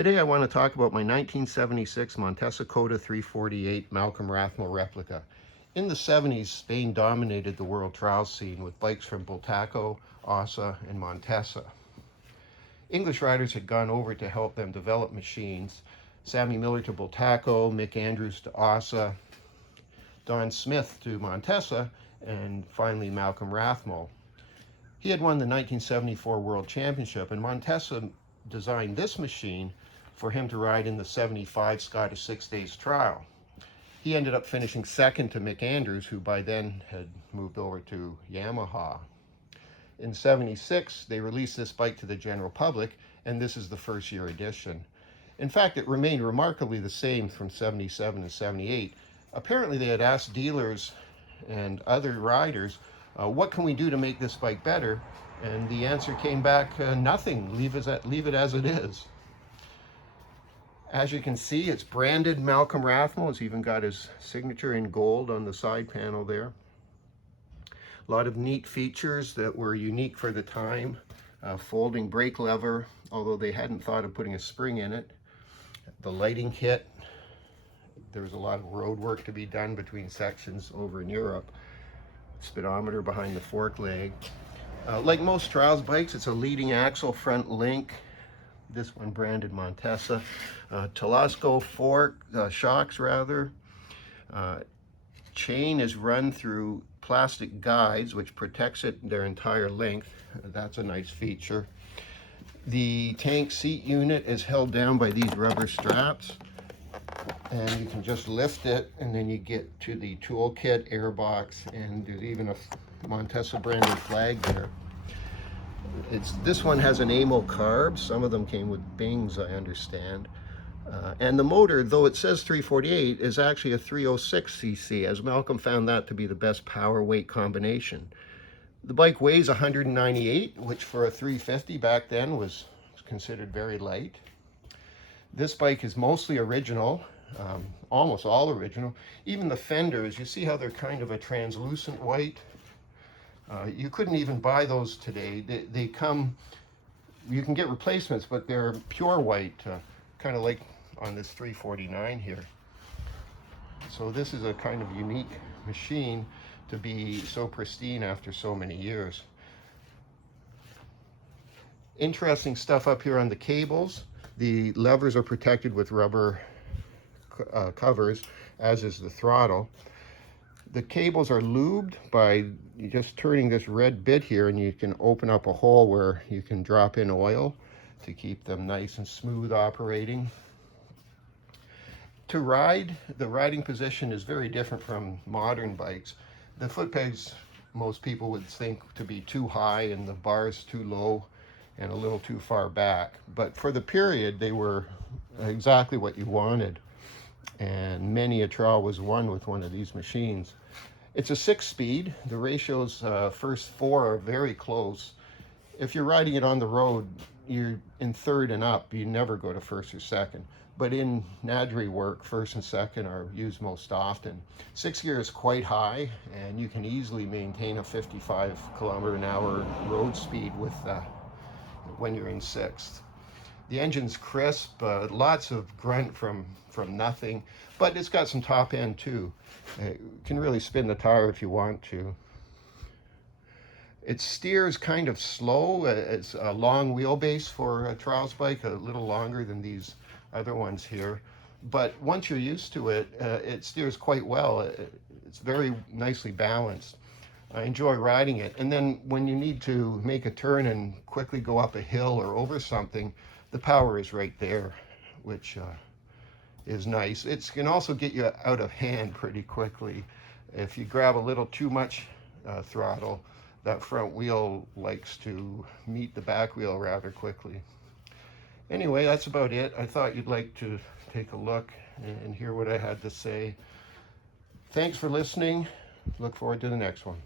Today I want to talk about my 1976 Montesa Cota 348 Malcolm Rathmell replica. In the 70s, Spain dominated the world trials scene with bikes from Bultaco, Cota, and Montesa. English riders had gone over to help them develop machines. Sammy Miller to Bultaco, Mick Andrews to Cota, Don Smith to Montesa, and finally Malcolm Rathmell. He had won the 1974 World Championship, and Montesa designed this machine for him to ride in the 75 Scottish 6 Days trial. He ended up finishing second to Mick Andrews, who by then had moved over to Yamaha. In 76, they released this bike to the general public, and this is the first year edition. In fact, it remained remarkably the same from 77 to 78. Apparently, they had asked dealers and other riders, what can we do to make this bike better? And the answer came back, nothing, leave it as it is. As you can see, it's branded Malcolm Rathmell. It's even got his signature in gold on the side panel there. A lot of neat features that were unique for the time. Folding brake lever, although they hadn't thought of putting a spring in it. The lighting kit. There was a lot of road work to be done between sections over in Europe. Speedometer behind the fork leg. Like most trials bikes, it's a leading axle front link. This one branded Montesa. Telesco fork, shocks rather. Chain is run through plastic guides, which protects it their entire length. That's a nice feature. The tank seat unit is held down by these rubber straps, and you can just lift it, and then you get to the toolkit, airbox, and there's even a Montesa branded flag there. This one has an AMO carb. Some of them came with Bings, I understand. And the motor, though it says 348, is actually a 306cc, as Malcolm found that to be the best power weight combination. The bike weighs 198, which for a 350 back then was considered very light. This bike is mostly original, almost all original. Even the fenders, you see how they're kind of a translucent white? You couldn't even buy those today. They come, you can get replacements, but they're pure white, kind of like on this 349 here. So this is a kind of unique machine to be so pristine after so many years. Interesting stuff up here on the cables. The levers are protected with rubber covers, as is the throttle. The cables are lubed by just turning this red bit here, and you can open up a hole where you can drop in oil to keep them nice and smooth operating. To ride, the riding position is very different from modern bikes. The foot pegs, most people would think to be too high and the bars too low and a little too far back. But for the period, they were exactly what you wanted. And many a trial was won with one of these machines. It's a 6-speed. The ratios, first 4 are very close. If you're riding it on the road, you're in third and up. You never go to first or second. But in Nadri work, first and second are used most often. 6th gear is quite high, and you can easily maintain a 55 km/h road speed with when you're in 6th. The engine's crisp, lots of grunt from nothing, but it's got some top end too. You can really spin the tire if you want to. It steers kind of slow. It's a long wheelbase for a trials bike, a little longer than these other ones here. But once you're used to it, it steers quite well. It's very nicely balanced. I enjoy riding it. And then when you need to make a turn and quickly go up a hill or over something, the power is right there, which is nice. It can also get you out of hand pretty quickly. If you grab a little too much throttle, that front wheel likes to meet the back wheel rather quickly. Anyway, that's about it. I thought you'd like to take a look and hear what I had to say. Thanks for listening. Look forward to the next one.